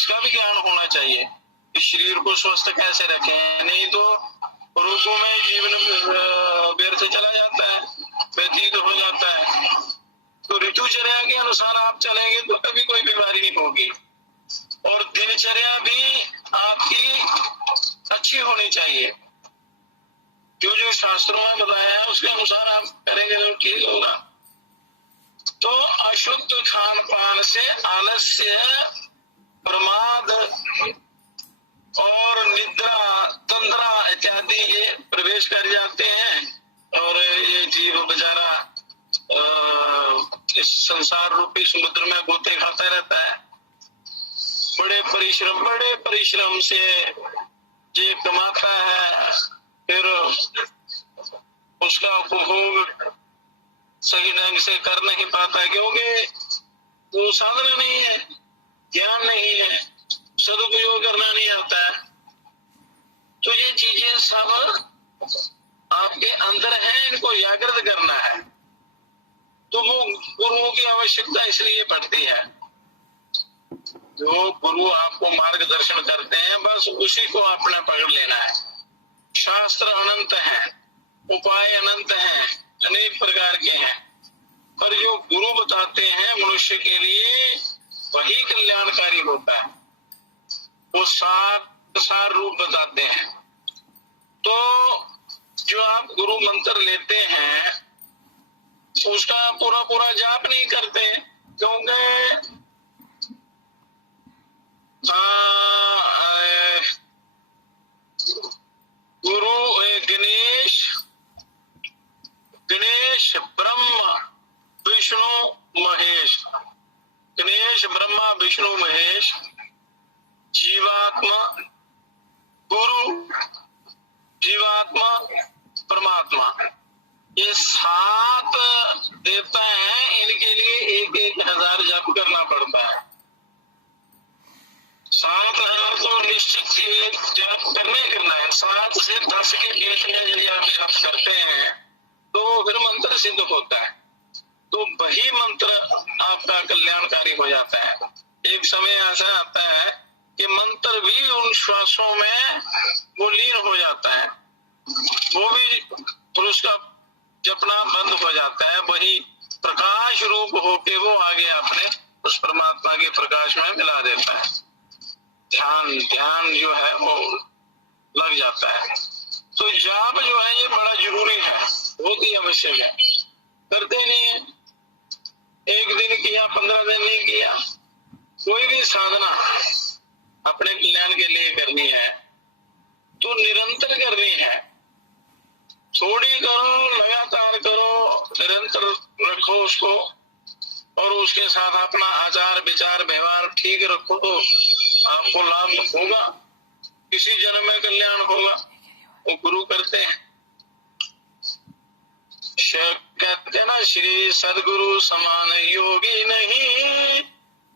इसका भी ज्ञान होना चाहिए कि शरीर को स्वस्थ कैसे रखें, नहीं तो रोगों में जीवन व्यर्थ चला जाता है, व्यतीत हो जाता है। तो ऋतुचर्या के अनुसार आप चलेंगे तो कभी कोई बीमारी नहीं होगी, और दिनचर्या भी आपकी अच्छी होनी चाहिए। जो जो शास्त्रों में बताया है उसके अनुसार आप करेंगे तो ठीक होगा। तो अशुद्ध खान पान से आलस्य, प्रमाद और निद्रा, तंद्रा इत्यादि ये प्रवेश कर जाते हैं, और ये जीव बेचारा इस संसार रूपी समुद्र में गोते खाता रहता है। बड़े परिश्रम से ये कमाता है, फिर उसका उपभोग सही ढंग से कर नहीं पाता, क्योंकि वो साधना नहीं है, ज्ञान नहीं है, सदुपयोग करना नहीं आता है। तो ये चीजें सब आपके अंदर हैं, इनको जागृत करना है। तो वो गुरुओं की आवश्यकता इसलिए पड़ती है। जो गुरु आपको मार्गदर्शन करते हैं बस उसी को आपने पकड़ लेना है। शास्त्र अनंत हैं, उपाय अनंत हैं, अनेक प्रकार के हैं, पर जो गुरु बताते हैं मनुष्य के लिए वही कल्याणकारी होता है। वो सार रूप बताते हैं। तो जो आप गुरु मंत्र लेते हैं उसका पूरा जाप नहीं करते, क्योंकि गुरु गणेश ब्रह्मा विष्णु महेश, गणेश ब्रह्मा विष्णु महेश, जीवात्मा गुरु, जीवात्मा परमात्मा, ये 7 देवता हैं। इनके लिए 1,000 जप करना पड़ता है। 7,000 तो निश्चित जप करना है। 7 से 10 के बीच में यदि आप जप करते हैं तो फिर मंत्र सिद्ध होता है, तो वही मंत्र आपका कल्याणकारी हो जाता है। एक समय ऐसा आता है कि मंत्र भी उन श्वासों में वो लीन हो जाता है, वो भी पुरुष का जपना बंद हो जाता है, वही प्रकाश रूप होके वो आगे अपने उस परमात्मा के प्रकाश में मिला देता है। ध्यान जो है वो लग जाता है। तो जाप जो है ये बड़ा जरूरी है, बहुत ही आवश्यक है। करते नहीं है, एक दिन किया, 15 दिन नहीं किया। कोई भी साधना अपने कल्याण के लिए करनी है तो निरंतर करनी है। थोड़ी करो, लगातार करो, निरंतर रखो उसको, और उसके साथ अपना आचार विचार व्यवहार ठीक रखो तो आपको लाभ होगा, किसी जन्म में कल्याण होगा। वो गुरु करते हैं। कहते हैं ना, श्री सदगुरु समान योगी नहीं,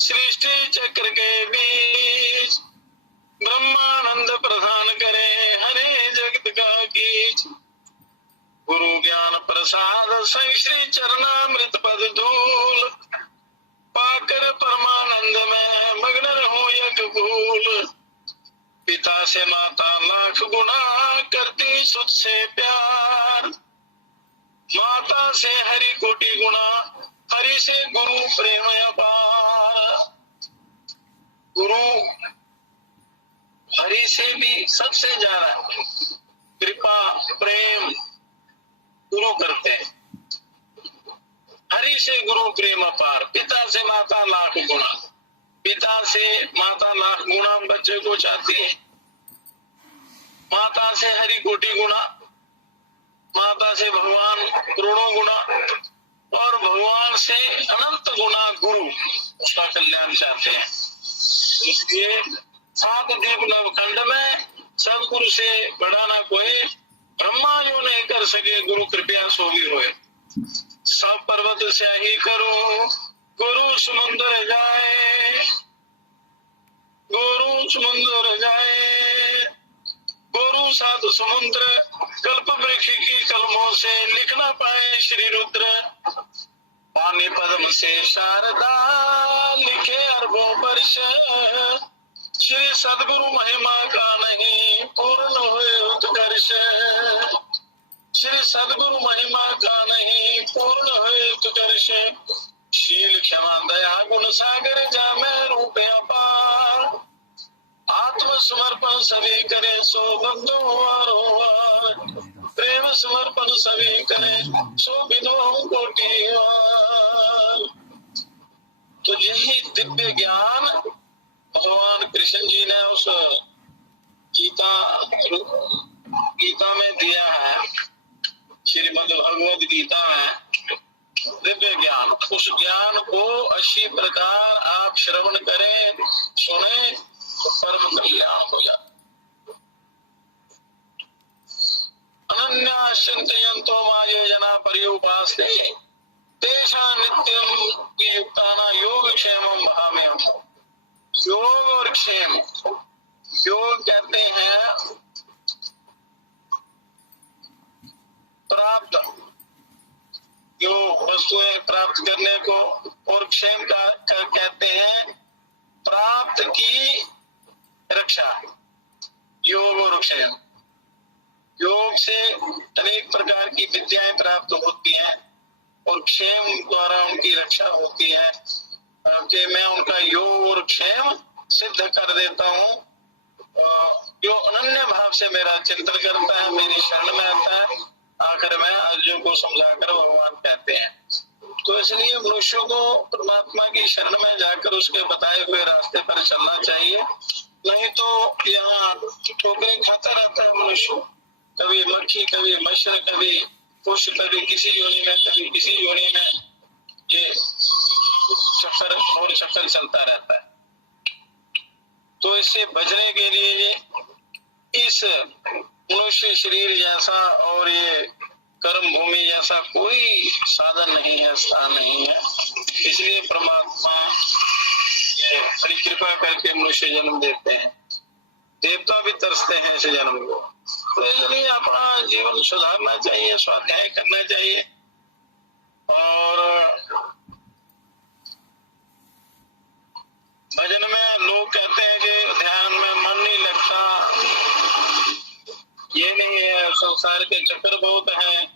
सृष्टि चक्र के बीच ब्रह्मानंद प्रदान करे हरे जगत का कीच। गुरु ज्ञान प्रसाद संग श्री चरणामृत पद धूल, पाकर परमानंद में मग्न रहूं यज्ञ भूल। पिता से माता लाख गुना करती सुध से प्यार, माता से हरि कोटि गुना, हरि से गुरु प्रेम अपार। गुरु हरि से भी सबसे ज्यादा कृपा प्रेम गुरु करते हैं। हरि से गुरु प्रेम अपार, पिता से माता लाख गुना। पिता से माता लाख गुना बच्चे को चाहती है, माता से हरि कोटि गुना, माता से भगवान करोड़ों गुना, और भगवान से अनंत गुना गुरु उसका कल्याण चाहते हैं। इसलिए 7 द्वीप नवखंड में सदगुरु से बड़ा ना कोई, ब्रह्मा जो नहीं कर सके गुरु कृपया सो भी होए। सब पर्वत से ही करो गुरु समुद्र जाए, गुरु समुद्र जाए। गुरु 7 समुद्र कल्प वृक्ष की कलमों से लिख ना पाए श्री रुद्र। पानी पद्म से शारदा लिखे अरबों वर्ष, श्री सदगुरु महिमा का नहीं पूर्ण हुए उत्कर्ष, श्री सदगुरु महिमा का नहीं पूर्ण हुए उत्कर्ष, शील क्षमा दया गुण सागर जामे रूप अपार, आत्म समर्पण सभी करे सो बंधु और प्रेम समर्पण सभी करे सो विधो कोटि वार। तो यही दिव्य ज्ञान भगवान कृष्ण जी ने उस गीता में दिया है, श्रीमद् भगवद गीता में दिव्य ज्ञान। उस ज्ञान को अच्छी प्रकार आप श्रवण करें, सुने, तो परम कल्याण हो जाए। अनन्याश्चिन्तयन्तो मां ये जना पर्युपास्ते तेषां नित्यं युक्तानां योगक्षेमं वहाम्यहम्। योग और क्षेम, योग कहते हैं प्राप्त, जो वस्तुएं प्राप्त करने को, और क्षेम का कहते हैं प्राप्त की रक्षा। योग और क्षेम, योग से अनेक प्रकार की विद्याएं प्राप्त होती हैं और क्षेम द्वारा उनकी रक्षा होती है कि मैं उनका योग और क्षेम सिद्ध कर देता हूँ। जो अनन्य भाव से मेरा चिंतन करता है, मेरी शरण में आता है, आखिर में अर्जुन को समझाकर भगवान कहते हैं। तो इसलिए मनुष्यों को परमात्मा की शरण में जाकर उसके बताए हुए रास्ते पर चलना चाहिए, नहीं तो यहाँ ठोकरें खाता रहता है मनुष्य, कभी मक्खी, कभी मच्छर, कभी कुछ, कभी किसी योनि में, कभी किसी योनि में, ये चक्कर और चक्कर चलता रहता है। तो इससे बचने के लिए इस मनुष्य शरीर जैसा और ये कर्म भूमि जैसा कोई साधन नहीं है, स्थान नहीं है। इसलिए परमात्मा ये बड़ी कृपा करके मनुष्य जन्म देते हैं, देवता भी तरसते हैं इस जन्म को। तो इसलिए अपना जीवन सुधारना चाहिए, स्वाध्याय करना चाहिए। और भजन में लोग कहते हैं कि ध्यान में मन नहीं लगता, ये नहीं है, संसार के चक्कर बहुत हैं।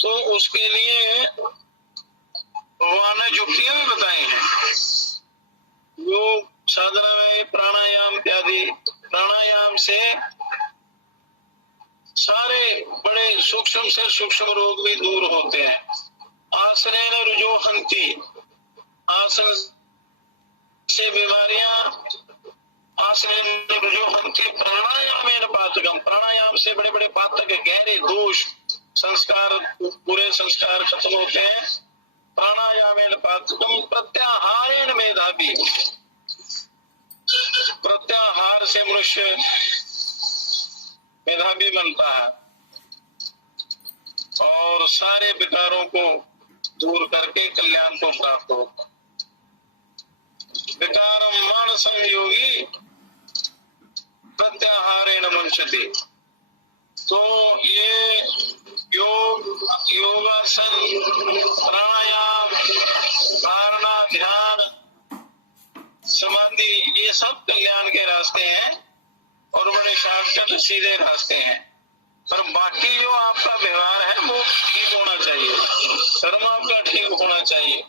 तो उसके लिए भगवान ने युक्तियां भी बताई हैं। योग साधना में प्राणायाम इत्यादि, प्राणायाम से सारे बड़े सूक्ष्म से सूक्ष्म रोग भी दूर होते हैं। आसनेन रुजोहन्ति, आसन से बीमारियां, आसनेन रुजोहन्ति प्राणायामेन पातकम, प्राणायाम से बड़े बड़े पातक, गहरे दोष, संस्कार, बुरे संस्कार खत्म होते हैं। प्राणायामेन पातकम प्रत्याहारेण मेधावी, प्रत्याहार से मनुष्य मेधावी बनता है और सारे विकारों को दूर करके कल्याण को प्राप्त होता। विकारम मान संयोगी प्रत्याहारेण मुंचति। तो ये योग, योगासन, प्राणायाम, धारणा, ध्यान, समाधि, ये सब कल्याण के रास्ते हैं और बड़े शॉर्टकट सीधे रास्ते हैं। पर बाकी जो आपका व्यवहार है वो ठीक होना चाहिए, कर्म आपका ठीक होना चाहिए।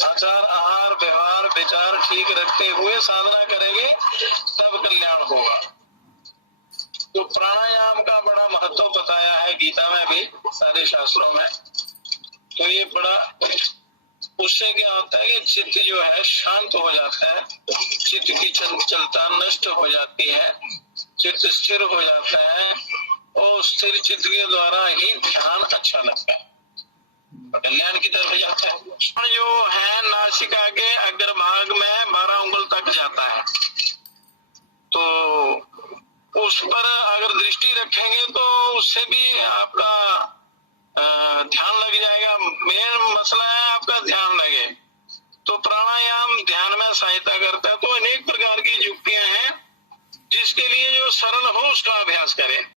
आचार, आहार, व्यवहार, विचार ठीक रखते हुए साधना करेंगे तब कल्याण होगा। तो प्राणायाम का बड़ा महत्व बताया है गीता में भी, सारे शास्त्रों में। तो ये बड़ा, उससे क्या होता है कि चित्त जो है शांत हो जाता है, चित्त की चंचलता नष्ट हो जाती है, चित्त स्थिर हो जाता है और स्थिर चित्त के द्वारा ही ध्यान अच्छा लगता है, कल्याण की तरफ जाता है। जो है नासिका के अग्रभाग में 12 उंगल तक जाता है, तो उस पर अगर दृष्टि रखेंगे तो उससे भी आपका ध्यान लग जाएगा। मेन मसला है आपका ध्यान लगे, तो प्राणायाम ध्यान में सहायता करता है। तो अनेक प्रकार की युक्तियां हैं, जिसके लिए जो सरल हो उसका अभ्यास करें।